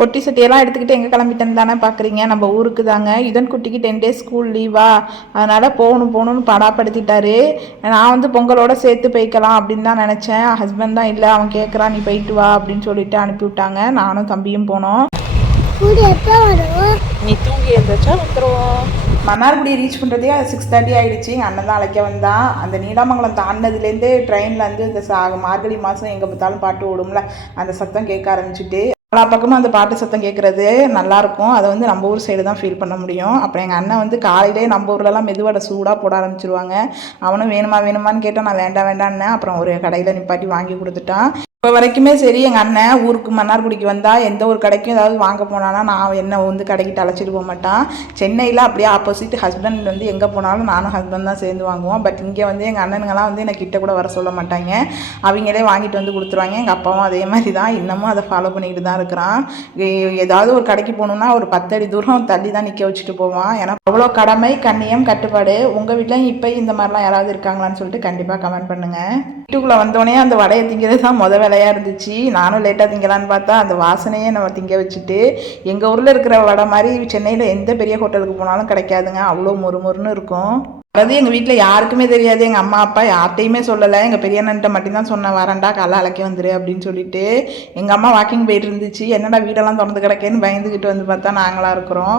பொட்டி சட்டியெல்லாம் எடுத்துக்கிட்டு எங்கே கிளம்பிட்டேன்னு தானே பார்க்குறீங்க. நம்ம ஊருக்கு தாங்க. இதன் குட்டிக்கு 10 days ஸ்கூல் லீவா, அதனால் போகணும்னு படாப்படுத்திட்டாரு. நான் வந்து பொங்கலோட சேர்த்து போய்க்கலாம் அப்படின்னு தான் நினச்சேன். ஹஸ்பண்ட் தான் இல்லை, அவன் கேட்குறான் நீ போயிட்டு வா அப்படின்னு சொல்லிட்டு அனுப்பி விட்டாங்க. நானும் தம்பியும் போனோம். நீ தூங்கி எழுந்திரிச்சா வந்துடுவோம். மன்னார்குடி ரீச் பண்ணுறதே 6:30 ஆகிடுச்சு. எங்கள் அண்ணன் தான் அழைக்க வந்தான். அந்த நீடாமங்கலம் தாண்டினதுலேருந்து ட்ரெயினில் வந்து இந்த மார்கழி மாதம் எங்கே பார்த்தாலும் பாட்டு ஓடும்ல, அந்த சத்தம் கேட்க ஆரம்பிச்சுட்டு எல்லா பக்கமும் அந்த பாட்டு சத்தம் கேட்குறது நல்லாயிருக்கும். அதை வந்து நம்ம ஊர் சைடு தான் ஃபீல் பண்ண முடியும். அப்புறம் எங்கள் அண்ணன் வந்து காலையிலே நம்ம ஊர்லலாம் மெதுவடை சூடாக போட ஆரம்பிச்சிருவாங்க. அவனும் வேணுமான்னு கேட்டால் நான் வேண்டான்னேன். அப்புறம் ஒரு கடையில் நிப்பாட்டி வாங்கி கொடுத்துட்டான். இப்போ வரைக்குமே சரி, எங்கள் அண்ணன் ஊருக்கு மன்னார்குடிக்கு வந்தால் எந்த ஒரு கடைக்கும் ஏதாவது வாங்க போனானா நான் என்ன வந்து கடைக்கிட்ட அழைச்சிட்டு போக மாட்டான். சென்னையில் அப்படியே ஆப்போசிட், ஹஸ்பண்ட் வந்து எங்கே போனாலும் நானும் ஹஸ்பண்ட் தான் சேர்ந்து வாங்குவோம். பட் இங்கே வந்து எங்கள் அண்ணனுங்கெல்லாம் வந்து என்னை கிட்ட கூட வர சொல்ல மாட்டாங்க. அவங்களே வாங்கிட்டு வந்து கொடுத்துருவாங்க. எங்கள் அப்பாவும் அதே மாதிரி தான், இன்னமும் அதை ஃபாலோ பண்ணிக்கிட்டு தான் இருக்கிறான். ஏதாவது ஒரு கடைக்கு போகணுன்னா ஒரு 10 அடி தூரம் தள்ளி தான் நிற்க வச்சுட்டு போவான். ஏன்னா அவ்வளோ கடமை, கண்ணியம், கட்டுப்பாடு. உங்கள் வீட்டில் இப்போ இந்த மாதிரிலாம் யாராவது இருக்காங்களான்னு சொல்லிட்டு கண்டிப்பாக கமெண்ட் பண்ணுங்கள். வீட்டுக்குள்ளே வந்தோடனே அந்த வடையை திங்கிறது தான் வேலையாக இருந்துச்சு. நானும் லேட்டாக திங்கலான்னு பார்த்தா அந்த வாசனையே நம்ம திங்க வச்சுட்டு, எங்கள் ஊரில் இருக்கிற வடை மாதிரி சென்னையில் எந்த பெரிய ஹோட்டலுக்கு போனாலும் கிடைக்காதுங்க. அவ்வளோ மொறுமொறுன்னு இருக்கும். அதாவது எங்கள் வீட்டில் யாருக்குமே தெரியாது. எங்கள் அம்மா அப்பா யார்ட்டையுமே சொல்லலை. எங்கள் பெரிய அண்ணன்ட்ட மட்டும்தான் சொன்னேன், வரண்டா காலைல அழைக்க வந்துரு அப்படின்னு சொல்லிட்டு. எங்கள் அம்மா வாக்கிங் போயிட்டு இருந்துச்சு. என்னடா வீடெல்லாம் திறந்து கிடக்கேன்னு பயந்துக்கிட்டு வந்து பார்த்தா நாங்களாக இருக்கிறோம்.